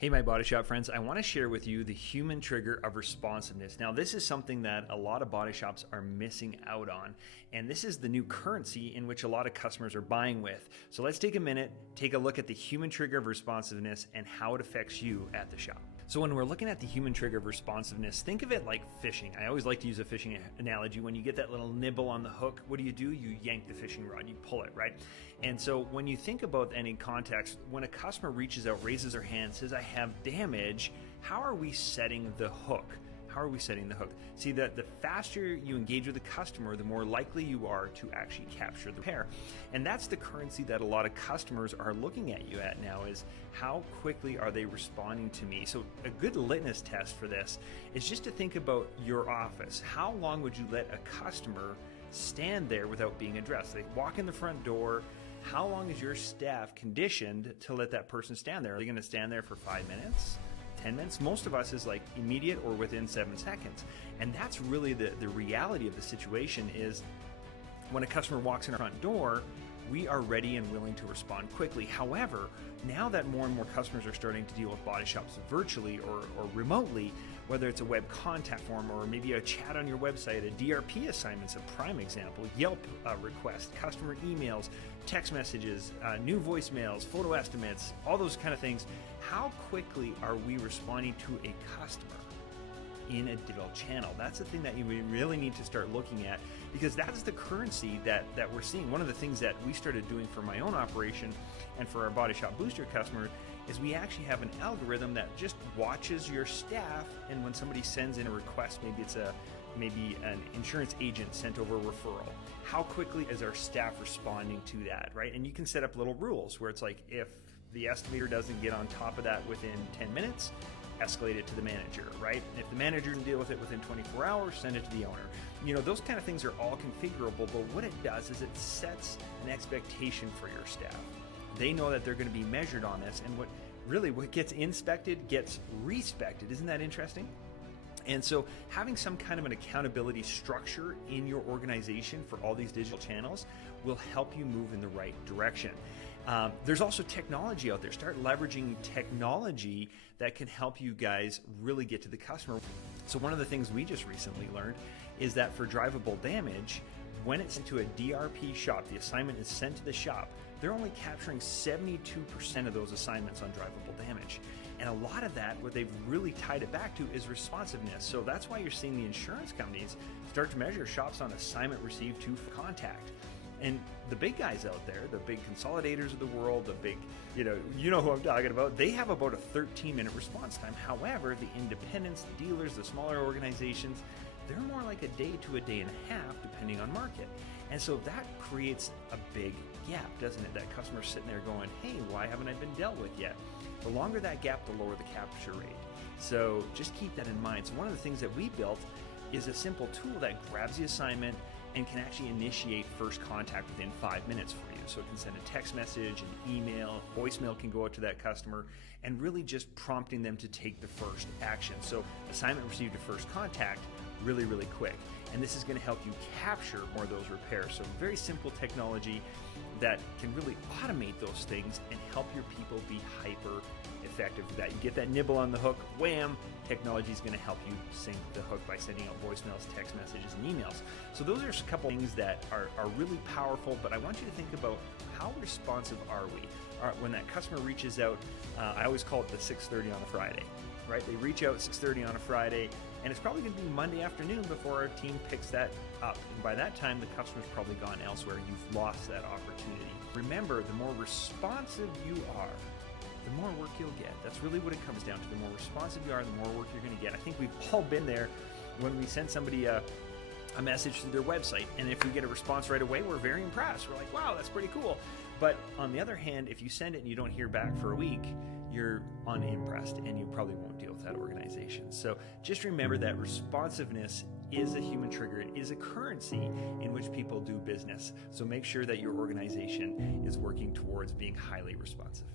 Hey, my body shop friends, I want to share with you the human trigger of responsiveness. Now, this is something that a lot of body shops are missing out on, and this is the new currency in which a lot of customers are buying with. So let's take a minute, take a look at the human trigger of responsiveness and how it affects you at the shop. So when we're looking at the human trigger of responsiveness, think of it like fishing. I always like to use a fishing analogy. When you get that little nibble on the hook, what do? You yank the fishing rod, you pull it, right? And so when you think about any context, when a customer reaches out, raises their hand, says, I have damage, how are we setting the hook? How are we setting the hook? See, that the faster you engage with the customer, the more likely you are to actually capture the repair. And that's the currency that a lot of customers are looking at you at now, is how quickly are they responding to me? So a good litmus test for this is just to think about your office. How long would you let a customer stand there without being addressed? They walk in the front door. How long is your staff conditioned to let that person stand there? Are they going to stand there for 5 minutes? 10 minutes? Most of us is like immediate or within 7 seconds. And that's really the reality of the situation, is when a customer walks in our front door, we are ready and willing to respond quickly. However, now that more and more customers are starting to deal with body shops virtually or remotely, whether it's a web contact form or maybe a chat on your website, a DRP assignment's a prime example, Yelp request, customer emails, text messages, new voicemails, photo estimates, all those kind of things. How quickly are we responding to a customer in a digital channel? That's the thing that you really need to start looking at, because that's the currency that we're seeing. One of the things that we started doing for my own operation and for our Body Shop Booster customers is we actually have an algorithm that just watches your staff, and when somebody sends in a request, maybe an insurance agent sent over a referral, how quickly is our staff responding to that, right? And you can set up little rules where it's like, if the estimator doesn't get on top of that within 10 minutes, escalate it to the manager, right? If the manager can deal with it within 24 hours, send it to the owner. You know, those kind of things are all configurable, but what it does is it sets an expectation for your staff. They know that they're going to be measured on this, and what gets inspected gets respected. Isn't that interesting? And so having some kind of an accountability structure in your organization for all these digital channels will help you move in the right direction. There's also technology out there. Start leveraging technology that can help you guys really get to the customer. So one of the things we just recently learned is that for drivable damage, when it's sent to a DRP shop, the assignment is sent to the shop, they're only capturing 72% of those assignments on drivable damage. And a lot of that, what they've really tied it back to, is responsiveness. So that's why you're seeing the insurance companies start to measure shops on assignment received to contact. And the big guys out there, the big consolidators of the world, the big, you know who I'm talking about, they have about a 13-minute response time. However, the independents, the dealers, the smaller organizations, they're more like a day to a day and a half, depending on market. And so that creates a big gap, doesn't it? That customer's sitting there going, hey, why haven't I been dealt with yet? The longer that gap, the lower the capture rate. So just keep that in mind. So one of the things that we built is a simple tool that grabs the assignment and can actually initiate first contact within 5 minutes for you. So it can send a text message, an email, voicemail can go out to that customer, and really just prompting them to take the first action. So assignment received to first contact, really, really quick. And this is going to help you capture more of those repairs. So very simple technology that can really automate those things and help your people be hyper effective with that. You get that nibble on the hook, wham, technology is going to help you sink the hook by sending out voicemails, text messages, and emails. So those are a couple things that are really powerful, but I want you to think about, how responsive are we? When that customer reaches out, I always call it the 6:30 on a Friday, right? They reach out 6:30 on a Friday, and it's probably going to be Monday afternoon before our team picks that up. And by that time, the customer's probably gone elsewhere. You've lost that opportunity. Remember, the more responsive you are, the more work you'll get. That's really what it comes down to. The more responsive you are, the more work you're going to get. I think we've all been there when we send somebody a message through their website, and if we get a response right away, we're very impressed. We're like, wow, that's pretty cool. But on the other hand, if you send it and you don't hear back for a week, you're unimpressed and you probably won't deal with that organization. So just remember that responsiveness is a human trigger. It is a currency in which people do business. So make sure that your organization is working towards being highly responsive.